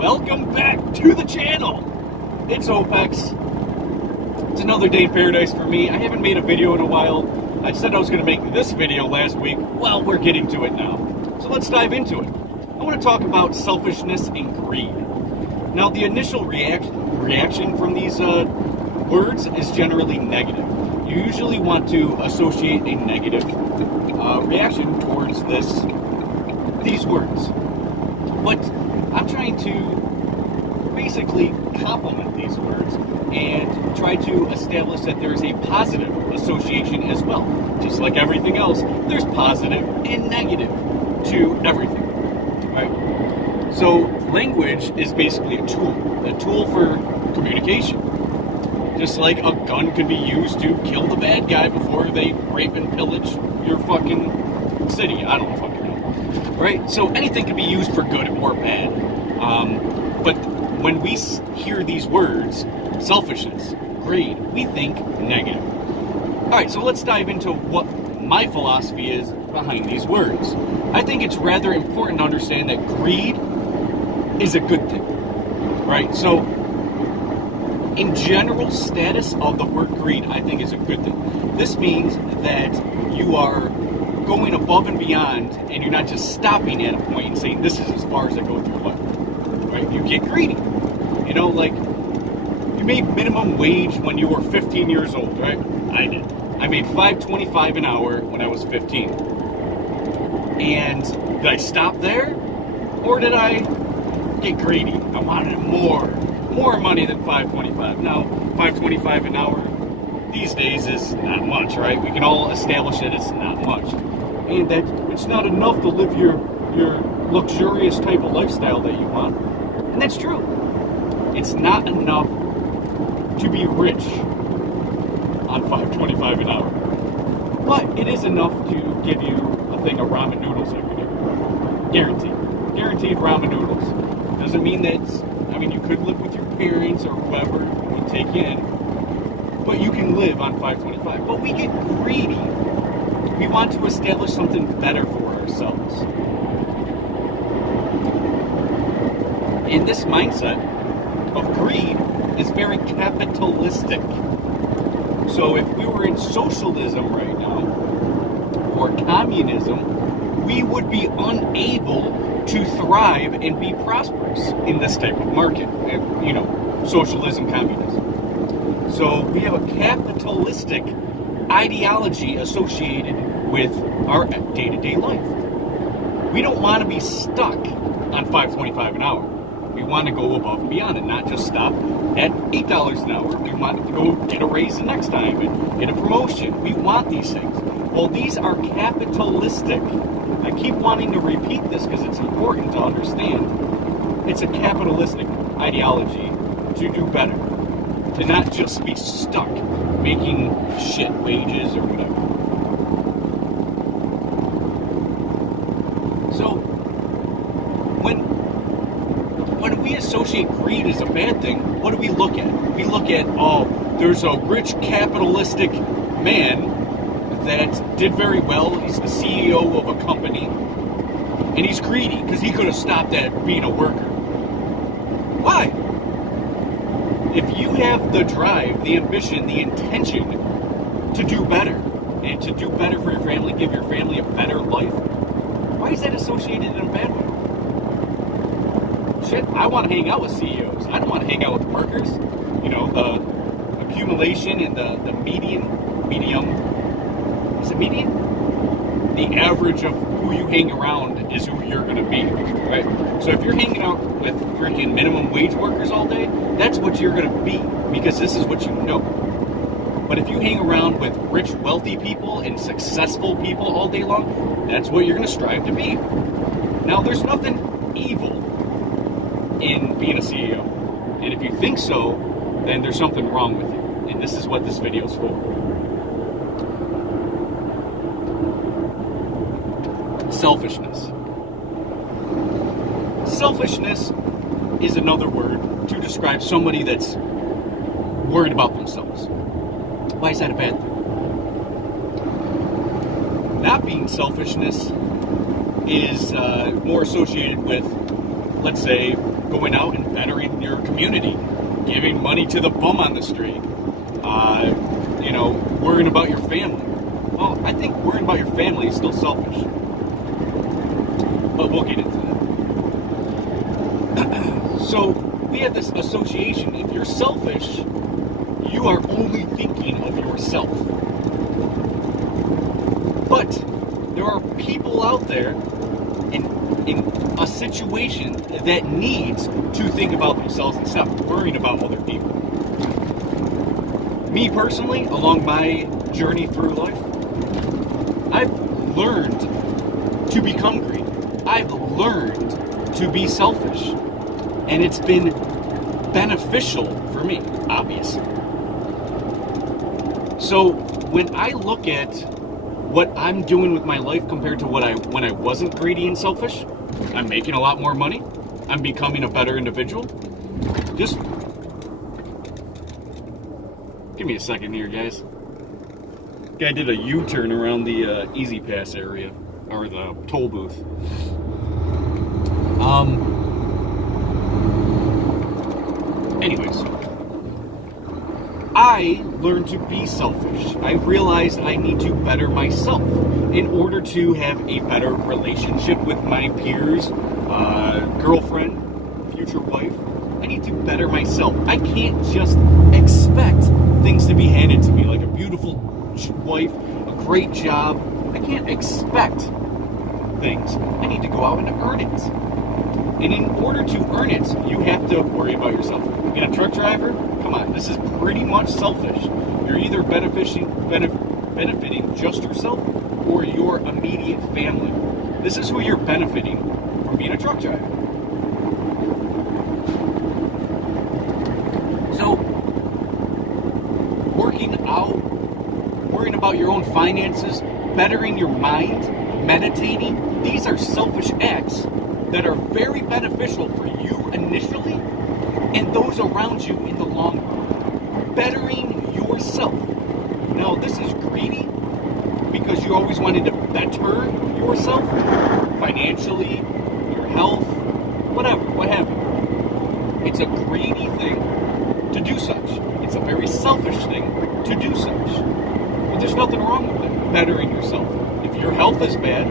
Welcome back to the channel. It's OPEX. It's another day in paradise for me. I haven't made a video in a while. I said I was going to make this video last week. Well, we're getting to it now. So let's dive into it. I want to talk about selfishness and greed. Now, the initial reaction from these words is generally negative. You usually want to associate a negative reaction towards these words. But I'm trying to basically complement these words and try to establish that there's a positive association as well. Just like everything else, there's positive and negative to everything. Right? So language is basically a tool for communication. Just like a gun can be used to kill the bad guy before they rape and pillage your fucking city. I don't fucking know. Right? So anything can be used for good or bad. But when we hear these words, selfishness, greed, we think negative. Alright, so let's dive into what my philosophy is behind these words. I think it's rather important to understand that greed is a good thing. Right? So, in general, status of the word greed, I think, is a good thing. This means that you are going above and beyond, and you're not just stopping at a point and saying, this is as far as I go through life. Right? You get greedy. You know, like, you made minimum wage when you were 15 years old, right? I did. I made $5.25 an hour when I was 15. And did I stop there? Or did I get greedy? I wanted more money than $5.25. Now, $5.25 an hour these days is not much, right? We can all establish that it's not much. And that it's not enough to live your luxurious type of lifestyle that you want. And that's true. It's not enough to be rich on $5.25 an hour. But it is enough to give you a thing of ramen noodles every day. Guaranteed. Guaranteed ramen noodles. Doesn't mean that, you could live with your parents or whoever would take you in, but you can live on $5.25. But we get greedy. We want to establish something better for ourselves. And this mindset of greed is very capitalistic. So if we were in socialism right now, or communism, we would be unable to thrive and be prosperous in this type of market. Socialism, communism. So we have a capitalistic ideology associated with our day-to-day life. We don't want to be stuck on $5.25 an hour. We want to go above and beyond and not just stop at $8 an hour. We want to go get a raise the next time and get a promotion. We want these things. Well, these are capitalistic. I keep wanting to repeat this because it's important to understand. It's a capitalistic ideology to do better. To not just be stuck making shit wages or whatever. So, when we associate greed as a bad thing, what do we look at? We look at, there's a rich capitalistic man that did very well. He's the CEO of a company, and he's greedy because he could have stopped at being a worker. Why? If you have the drive, the ambition, the intention to do better, and to do better for your family, give your family a better life, why is that associated in a bad way? Shit, I want to hang out with CEOs. I don't want to hang out with workers. The accumulation and the medium, is it median? The average of who you hang around is who you're going to be, right? So if you're hanging out with freaking minimum wage workers all day, that's what you're going to be, because this is what you know. But if you hang around with rich, wealthy people and successful people all day long, that's what you're going to strive to be. Now, there's nothing evil in being a CEO. And if you think so, then there's something wrong with you. And this is what this video is for. Selfishness. Selfishness is another word to describe somebody that's worried about themselves. Why is that a bad thing? Not being selfishness is more associated with let's say, going out and bettering your community, giving money to the bum on the street, worrying about your family. Well, I think worrying about your family is still selfish. But we'll get into that. So, we have this association. If you're selfish, you are only thinking of yourself. But there are people out there in a situation that needs to think about themselves and stop worrying about other people. Me personally, along my journey through life, I've learned to become greedy. I've learned to be selfish. And it's been beneficial for me, obviously. So when I look at what I'm doing with my life compared to when I wasn't greedy and selfish, I'm making a lot more money. I'm becoming a better individual. Just give me a second here, guys. Guy did a U-turn around the Easy Pass area, or the toll booth. Anyways, I learned to be selfish. I realized I need to better myself in order to have a better relationship with my peers, girlfriend, future wife. I need to better myself. I can't just expect things to be handed to me, like a beautiful wife, a great job. I can't expect things. I need to go out and earn it. And in order to earn it, you have to worry about yourself. Being a truck driver, come on, this is pretty much selfish. You're either benefiting just yourself or your immediate family. This is who you're benefiting from being a truck driver. So, working out, worrying about your own finances, bettering your mind, meditating, these are selfish acts that are very beneficial for you initially and those around you in the long run. Bettering yourself. Now, this is greedy because you always wanted to better yourself financially, your health, whatever, what have you. It's a greedy thing to do such. It's a very selfish thing to do such. But there's nothing wrong with it, bettering yourself. If your health is bad,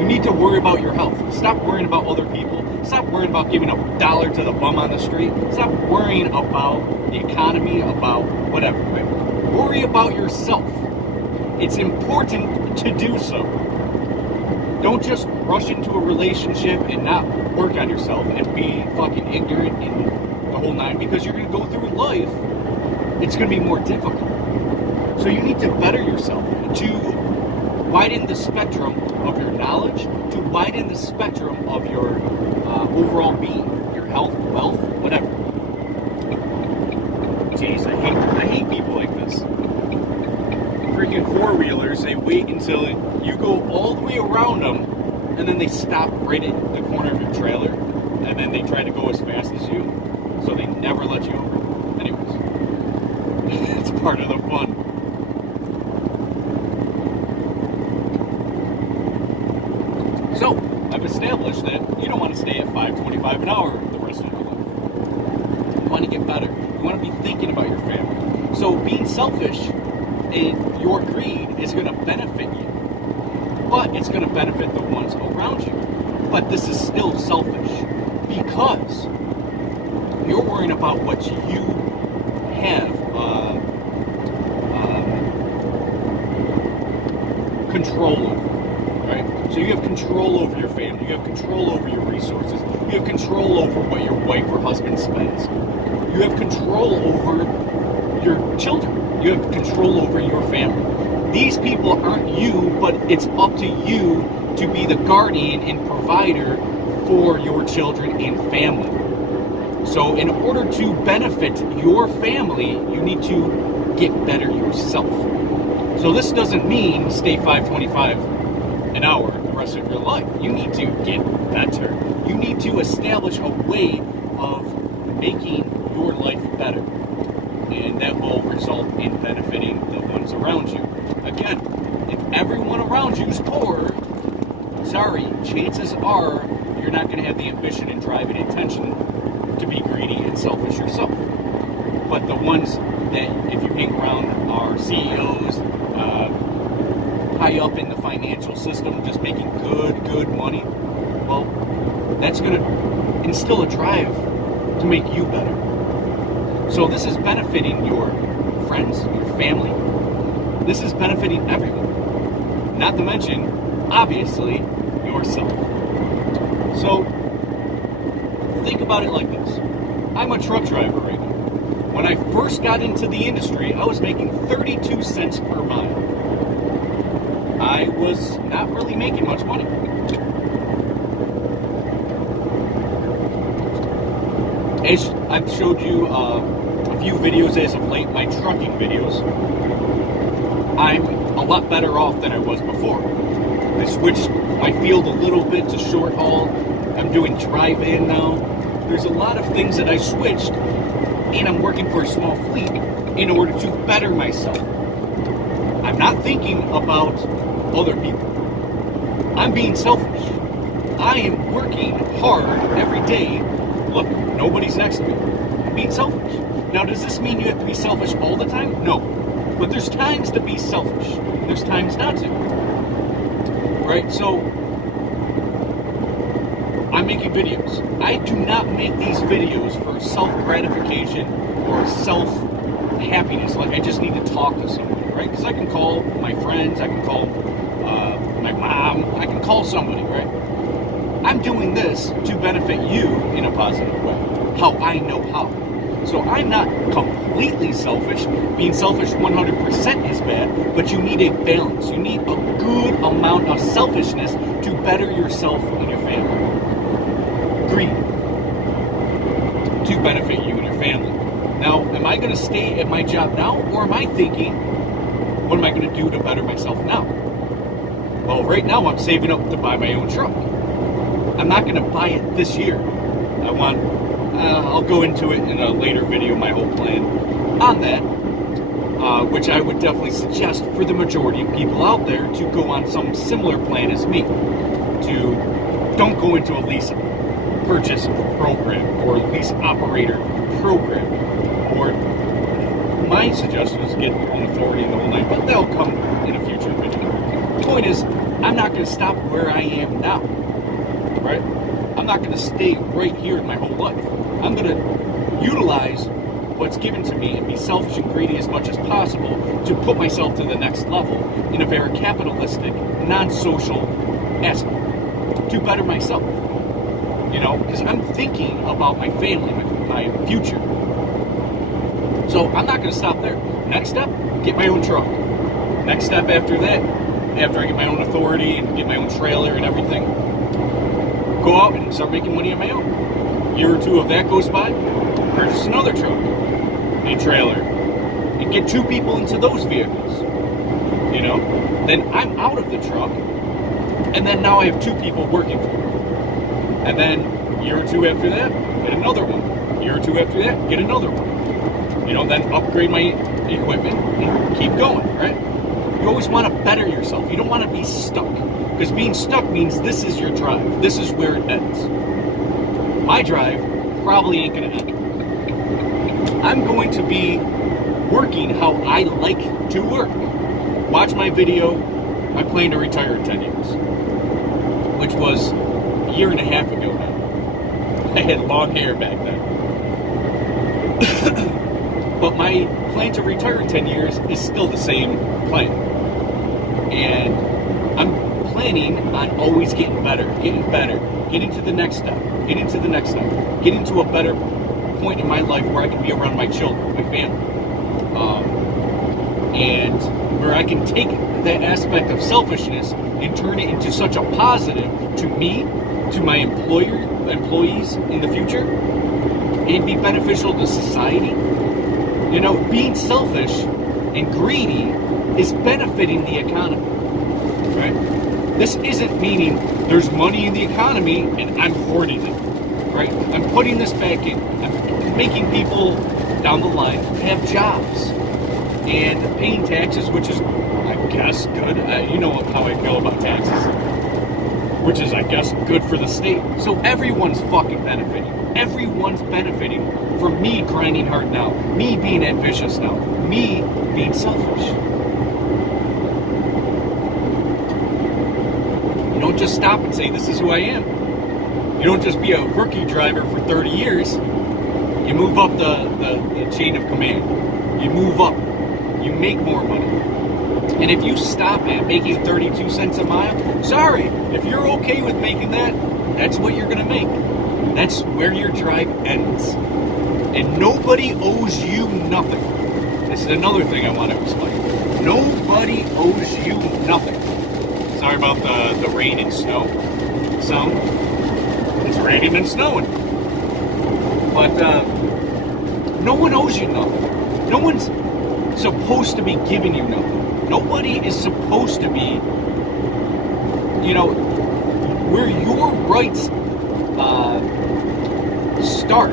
you need to worry about your health. Stop worrying about other people. Stop worrying about giving $1 to the bum on the street. Stop worrying about the economy, about whatever. Right? Worry about yourself. It's important to do so. Don't just rush into a relationship and not work on yourself and be fucking ignorant in the whole nine, because you're going to go through life. It's going to be more difficult. So you need to better yourself, to widen the spectrum of your knowledge, to widen the spectrum of your overall being, your health, wealth, whatever. Jeez, I hate people like this. Freaking four-wheelers, they wait until you go all the way around them, and then they stop right at the corner of your trailer, and then they try to go as fast as you, so they never let you over. Anyways, it's part of the fun. So, I've established that you don't want to stay at $5.25 an hour the rest of your life. You want to get better. You want to be thinking about your family. So, being selfish and your greed is going to benefit you. But it's going to benefit the ones around you. But this is still selfish because you're worrying about what you have control over. Right? So you have control over your family, you have control over your resources, you have control over what your wife or husband spends, you have control over your children, you have control over your family. These people aren't you, but it's up to you to be the guardian and provider for your children and family. So in order to benefit your family, you need to get better yourself. So this doesn't mean stay $5.25 an hour the rest of your life. You need to get better. You need to establish a way of making your life better. And that will result in benefiting the ones around you. Again, if everyone around you is poor, sorry, chances are you're not going to have the ambition and drive and intention to be greedy and selfish yourself. But the ones that, if you hang around, are CEOs, high up in the financial system, just making good money, well, that's going to instill a drive to make you better. So this is benefiting your friends, your family. This is benefiting everyone. Not to mention, obviously, yourself. So think about it like this. I'm a truck driver right now. When I first got into the industry, I was making 32 cents per mile. I was not really making much money. As I've showed you a few videos as of late, my trucking videos, I'm a lot better off than I was before. I switched my field a little bit to short haul. I'm doing drive-in now. There's a lot of things that I switched, and I'm working for a small fleet in order to better myself. I'm not thinking about other people. I'm being selfish. I am working hard every day. Look, nobody's next to me. I'm being selfish. Now, does this mean you have to be selfish all the time? No. But there's times to be selfish. And there's times not to. Right? So, I'm making videos. I do not make these videos for self-gratification or self-happiness. Like, I just need to talk to somebody, right? Because I can call my friends, I can call my mom, I can call somebody, right? I'm doing this to benefit you in a positive way, how I know how. So I'm not completely selfish. Being selfish 100% is bad, but you need a balance. You need a good amount of selfishness to better yourself and your family. Greed to benefit you and your family. Now, am I going to stay at my job now, or am I thinking, what am I going to do to better myself now? Well, right now I'm saving up to buy my own truck. I'm not going to buy it this year. I'll go into it in a later video, my whole plan on that, which I would definitely suggest for the majority of people out there to go on some similar plan as me. Don't go into a lease purchase program or lease operator program. Or my suggestion is get your own authority in the whole night, but they'll come in a future video. The point is, I'm not going to stop where I am now, right? I'm not going to stay right here in my whole life. I'm going to utilize what's given to me and be selfish and greedy as much as possible to put myself to the next level in a very capitalistic, non-social aspect to better myself. You know, because I'm thinking about my family, my future. So I'm not going to stop there. Next step, get my own truck. Next step after that, after I get my own authority and get my own trailer and everything, go out and start making money on my own. A year or two of that goes by, purchase another truck, a trailer, and get 2 people into those vehicles. You know, then I'm out of the truck, and then now I have 2 people working for me. And then a year or 2 after that, get another one. A year or 2 after that, get another one. You know, then upgrade my equipment and keep going, right? You always want to better yourself. You don't want to be stuck. Because being stuck means this is your drive. This is where it ends. My drive probably ain't going to end. I'm going to be working how I like to work. Watch my video, I plan to retire in 10 years. Which was a year and a half ago now. I had long hair back then. But my plan to retire in 10 years is still the same plan. And I'm planning on always getting better, getting to the next step, getting to the next step, getting to a better point in my life where I can be around my children, my family. And where I can take that aspect of selfishness and turn it into such a positive to me, to my employees in the future, and be beneficial to society. You know, being selfish and greedy is benefiting the economy, right? This isn't meaning there's money in the economy and I'm hoarding it, right? I'm putting this back in. I'm making people down the line have jobs and paying taxes, which is, I guess, good. You know how I feel about taxes. which is, I guess, good for the state. So everyone's fucking benefiting. Everyone's benefiting from me grinding hard now, me being ambitious now, me being selfish. You don't just stop and say, this is who I am. You don't just be a rookie driver for 30 years. You move up the chain of command. You move up. You make more money. And if you stop at making 32 cents a mile, sorry, if you're okay with making that, that's what you're going to make. That's where your drive ends. And nobody owes you nothing. This is another thing I want to explain. Nobody owes you nothing. Sorry about the rain and snow sound. It's raining and snowing. But no one owes you nothing. No one's supposed to be giving you nothing. Nobody is supposed to be, where your rights start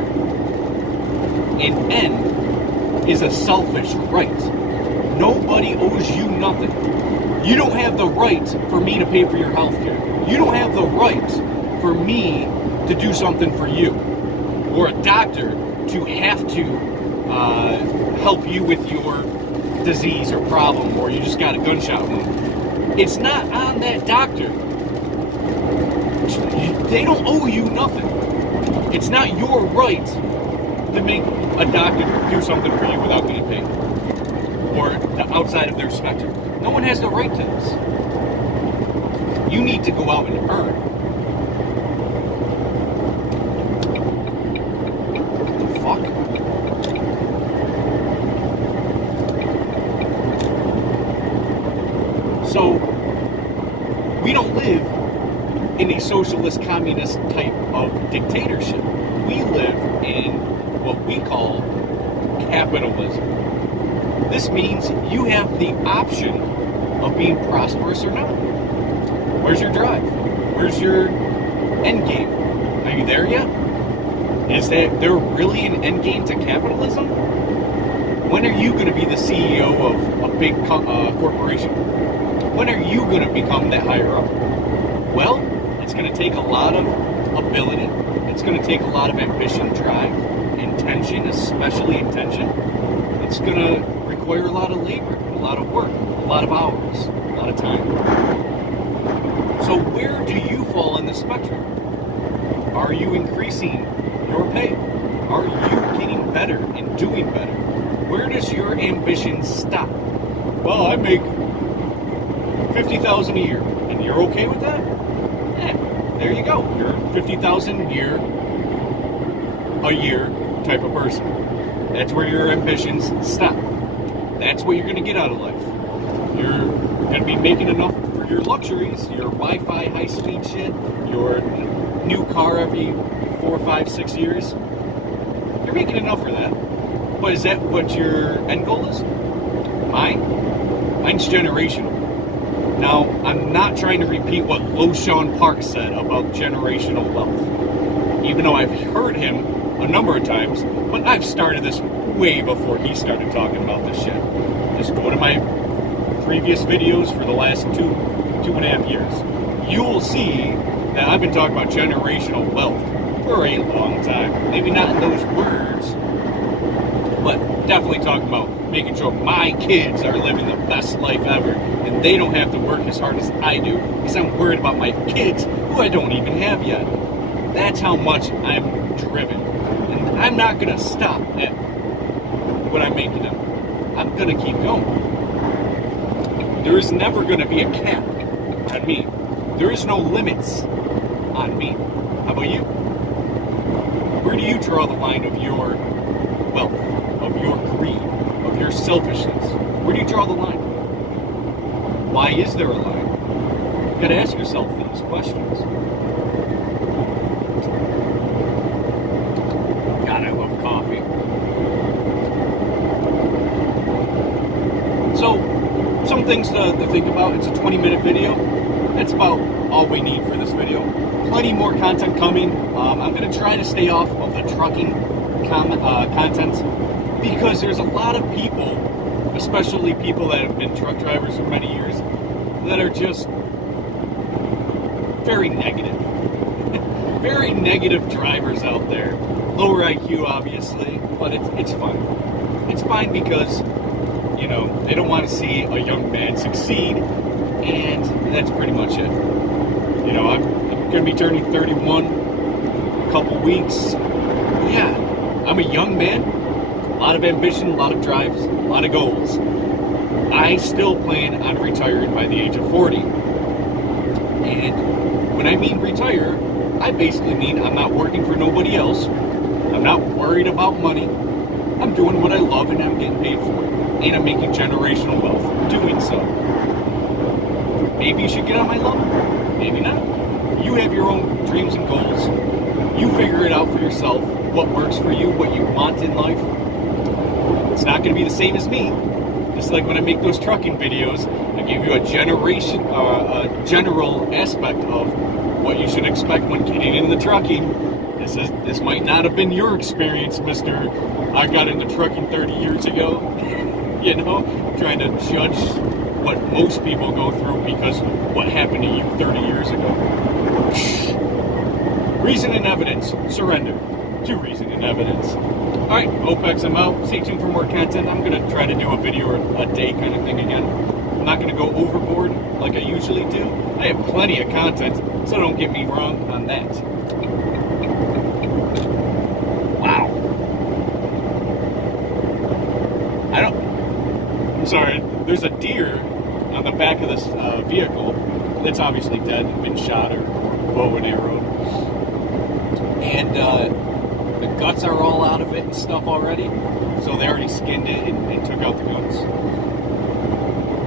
and end is a selfish right. Nobody owes you nothing. You don't have the right for me to pay for your health care. You don't have the right for me to do something for you. Or a doctor to have to help you with your disease or problem, or you just got a gunshot wound. It's not on that doctor. They don't owe you nothing. It's not your right to make a doctor do something for you without getting paid, or outside of their spectrum. No one has the right to this. You need to go out and earn. Fuck. So, we don't live in a socialist, communist type of dictatorship. We live in what we call capitalism. This means you have the option of being prosperous or not. Where's your drive? Where's your end game? Are you there yet? Is there really an end game to capitalism? When are you going to be the CEO of a big corporation? When are you going to become that higher up? Well, it's going to take a lot of ability. It's going to take a lot of ambition, drive, intention, especially intention. It's going to require a lot of labor, a lot of work, a lot of hours, a lot of time. So where do you fall in the spectrum? Are you increasing your pay? Are you getting better and doing better? Where does your ambition stop? Well, I make $50,000 a year, and you're okay with that? There you go. You're a $50,000 a year type of person. That's where your ambitions stop. That's what you're going to get out of life. You're going to be making enough for your luxuries, your Wi-Fi high-speed shit, your new car every 4, 5, 6 years. You're making enough for that. But is that what your end goal is? Mine's generational. Now, I'm not trying to repeat what LoSean Park said about generational wealth, even though I've heard him a number of times, but I've started this way before he started talking about this shit. Just go to my previous videos for the last two and a half years. You will see that I've been talking about generational wealth for a long time. Maybe not in those words, but definitely talking about making sure my kids are living the best life ever and they don't have to work as hard as I do because I'm worried about my kids who I don't even have yet. That's how much I'm driven. And I'm not going to stop at what I'm making now. I'm going to keep going. There is never going to be a cap on me. There is no limits on me. How about you? Where do you draw the line of your wealth, of your greed, of your selfishness? Where do you draw the line? Why is there a line? You've got to ask yourself these questions. God, I love coffee. So, some things to think about. It's a 20-minute video. That's about all we need for this video. Plenty more content coming. I'm going to try to stay off of the trucking content because there's a lot of people, especially people that have been truck drivers for many years, that are just very negative. Very negative drivers out there. Lower IQ, obviously, but it's fun. It's fine because, you know, they don't want to see a young man succeed, and that's pretty much it. You know, I'm going to be turning 31 in a couple weeks. Yeah, I'm a young man. A lot of ambition, a lot of drives, a lot of goals. I still plan on retiring by the age of 40. And when I mean retire, I basically mean I'm not working for nobody else. I'm not worried about money. I'm doing what I love and I'm getting paid for it. And I'm making generational wealth doing so. Maybe you should get on my level. Maybe not. You have your own dreams and goals. You figure it out for yourself. What works for you, what you want in life. It's not going to be the same as me. Just like when I make those trucking videos, I give you a general aspect of what you should expect when getting into trucking. This might not have been your experience, Mr. I got into trucking 30 years ago. You know, trying to judge what most people go through because what happened to you 30 years ago. Reason and evidence. Surrender to reason and evidence. Alright, OPEX, I'm out. Stay tuned for more content. I'm going to try to do a video a day kind of thing again. I'm not going to go overboard like I usually do. I have plenty of content, so don't get me wrong on that. Wow. I'm sorry, there's a deer on the back of this vehicle that's obviously dead and been shot or bow and arrowed. And the guts are all out of it and stuff already, so they already skinned it and took out the guts.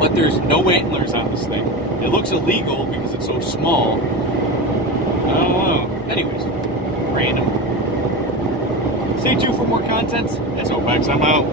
But there's no antlers on this thing. It looks illegal because it's so small. I don't know. Anyways, random. Stay tuned for more content. That's OPEX. I'm out.